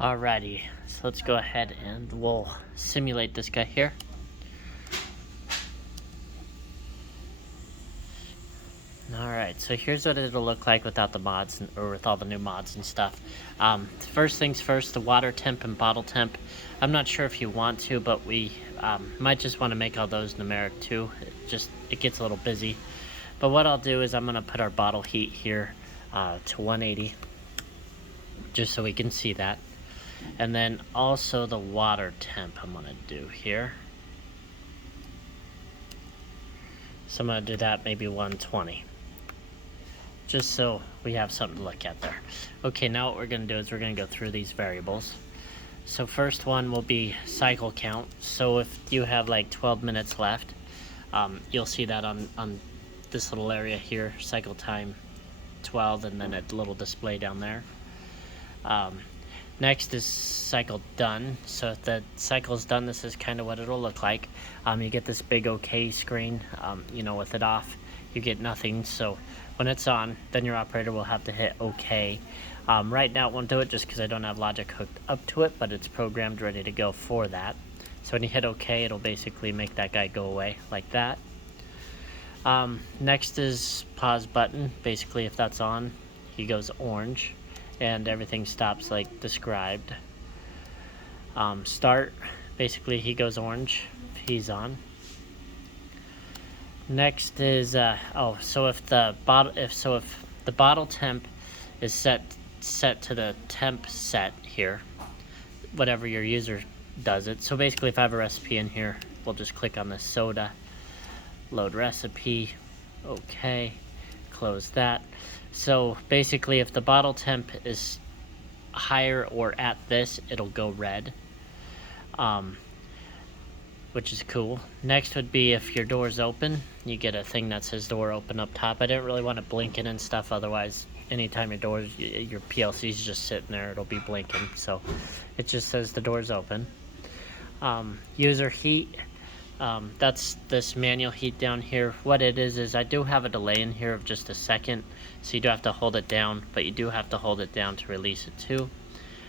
Alrighty, so let's go ahead and we'll simulate this guy here. Alright, so here's what it'll look like without the mods, or with all the new mods and stuff. First things first, the water temp and bottle temp. I'm not sure if you want to, but we might just want to make all those numeric too. It gets a little busy. But what I'll do is I'm going to put our bottle heat here to 180, just so we can see that. And then also the water temp I'm going to do here. So I'm going to do that maybe 120. Just so we have something to look at there. Okay, now what we're going to do is we're going to go through these variables. So first one will be cycle count. So if you have like 12 minutes left, you'll see that on this little area here, cycle time 12, and then a little display down there. Next is cycle done. So if the cycle is done, this is kind of what it'll look like. You get this big OK screen. With it off, you get nothing. So when it's on, then your operator will have to hit OK. Right now it won't do it just because I don't have logic hooked up to it, but it's programmed ready to go for that. So when you hit OK, it'll basically make that guy go away like that. Next is pause button. Basically, if that's on, he goes orange and everything stops like described. Start, basically he goes orange if he's on. Next is so if the bottle temp is set to the temp set here, whatever your user does it. So basically, if I have a recipe in here, we'll just click on the soda, load recipe, okay, close that. So basically, if the bottle temp is higher or at this, it'll go red, which is cool. Next would be if your door's open, you get a thing that says door open up top. I didn't really want to blinking and stuff, otherwise anytime your PLC's just sitting there, it'll be blinking. So it just says the door's open. User heat, that's this manual heat down here. What it is I do have a delay in here of just a second, so you do have to hold it down, but you do have to hold it down to release it too.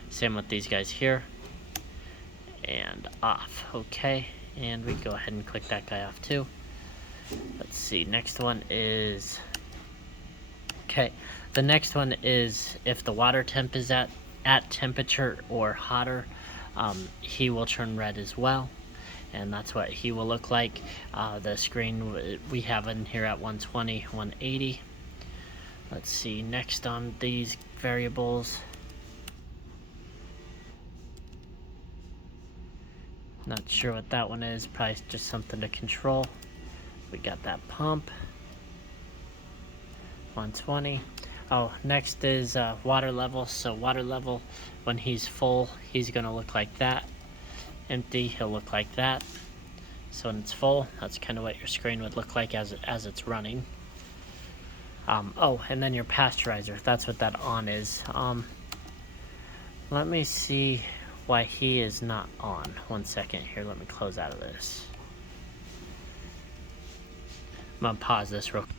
Same with these guys here. And off. Okay, and we go ahead and click that guy off too. Let's see, next one is, okay, the next one is if the water temp is at temperature or hotter, he will turn red as well, and that's what he will look like. The screen we have in here at 120, 180. Let's see, next on these variables, not sure what that one is, probably just something to control. We got that pump, 120. Oh, next is water level. So water level, when he's full, he's gonna look like that. Empty, he'll look like that. So when it's full, that's kind of what your screen would look like as it's running. And then your pasteurizer, that's what that on is. Let me see why he is not on. 1 second here, let me close out of this. I'm gonna pause this real quick.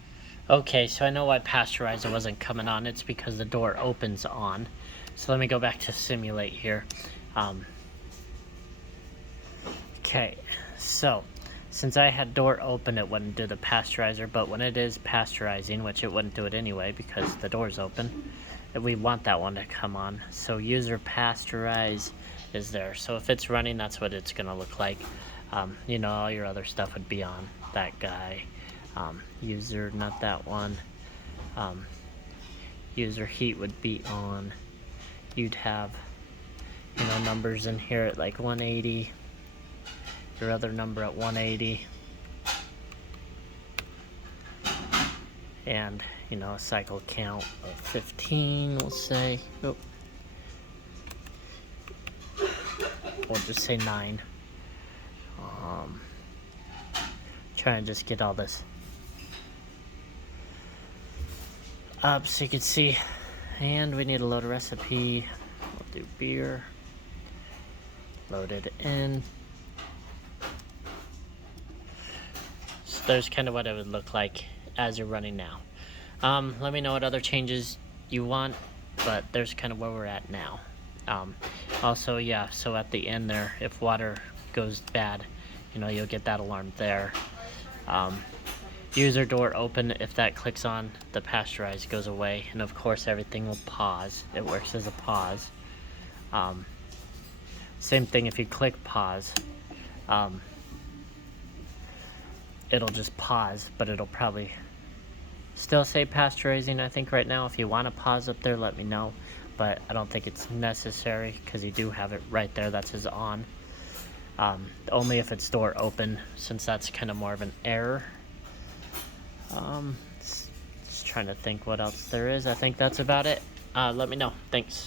Okay, so I know why pasteurizer wasn't coming on. It's because the door opens on. So let me go back to simulate here. Okay, so since I had door open, it wouldn't do the pasteurizer, but when it is pasteurizing, which it wouldn't do it anyway because the door's open, we want that one to come on. So user pasteurize is there. So if it's running, that's what it's gonna look like. All your other stuff would be on. That guy. User, not that one. User heat would be on. You'd have, numbers in here at like 180. Your other number at 180. And, a cycle count of 15, we'll say. Oh. We'll just say 9. Try and just get all this up so you can see. And we need to load a recipe. We'll do beer. Load it in. So there's kind of what it would look like as you're running now. Let me know what other changes you want, but there's kind of where we're at now. Also, yeah, so at the end there, if water goes bad, you'll get that alarm there. Um, User door open, if that clicks on, the pasteurize goes away, and of course everything will pause. It works as a pause. Um, Same thing if you click pause. Um, it'll just pause, but it'll probably still say pasteurizing, I think, right now. If you want to pause up there, let me know. But I don't think it's necessary because you do have it right there that says on. Only if it's door open, since that's kind of more of an error. Just trying to think what else there is. I think that's about it. Let me know. Thanks.